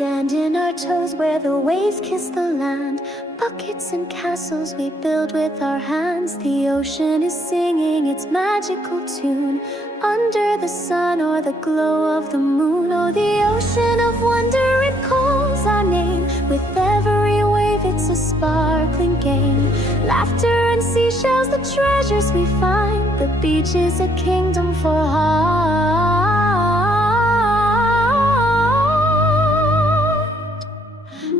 Sand in our toes where the waves kiss the land. Buckets and castles we build with our hands. The ocean is singing its magical tune under the sun or the glow of the moon. Oh, the ocean of wonder, it calls our name. With every wave it's a sparkling game. Laughter and seashells, the treasures we find. The beach is a kingdom for heart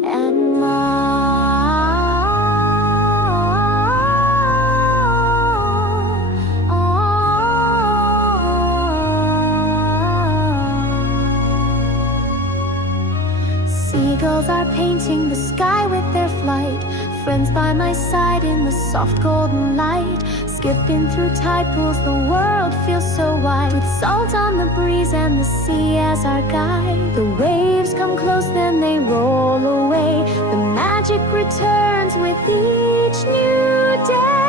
and mind. Seagulls are painting the sky with their flight. Friends by my side in the soft golden light. Skipping through tide pools, the world feels so wide. With salt on the breeze and the sea as our guide. The waves come close, then they roll away. The magic returns with each new day.